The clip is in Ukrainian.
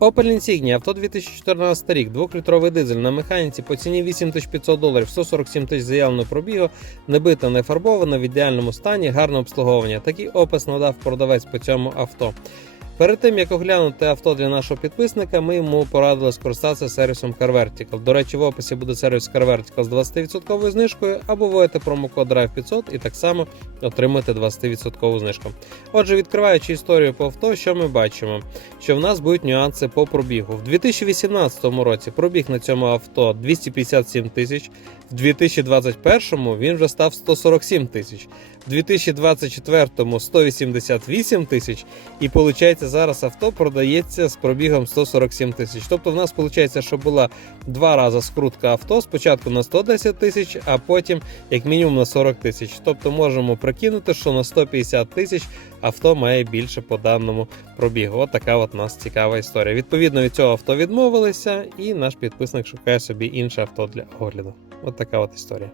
Opel Insignia, авто 2014 рік, 2-літровий дизель на механіці по ціні 8500 доларів, 147 тисяч заявленого пробігу, не бита, не фарбована, в ідеальному стані, гарне обслуговування. Такий опис надав продавець по цьому авто. Перед тим як оглянути авто для нашого підписника, ми йому порадили скористатися сервісом CarVertical. До речі, в описі буде сервіс CarVertical з 20% знижкою, або вводите промокод DRIVE500 і так само отримуєте 20% знижку. Отже, відкриваючи історію по авто, що ми бачимо? Що в нас будуть нюанси по пробігу. В 2018 році пробіг на цьому авто 257 тисяч, в 2021 він вже став 147 тисяч, в 2024 188 тисяч, і виходить, зараз авто продається з пробігом 147 тисяч. Тобто в нас виходить, що була два рази скрутка авто, спочатку на 110 тисяч, а потім як мінімум на 40 тисяч. Тобто можемо прикинути, що на 150 тисяч авто має більше по даному пробігу. От така от нас цікава історія. Відповідно від цього авто відмовилися, і наш підписник шукає собі інше авто для огляду. От така от історія.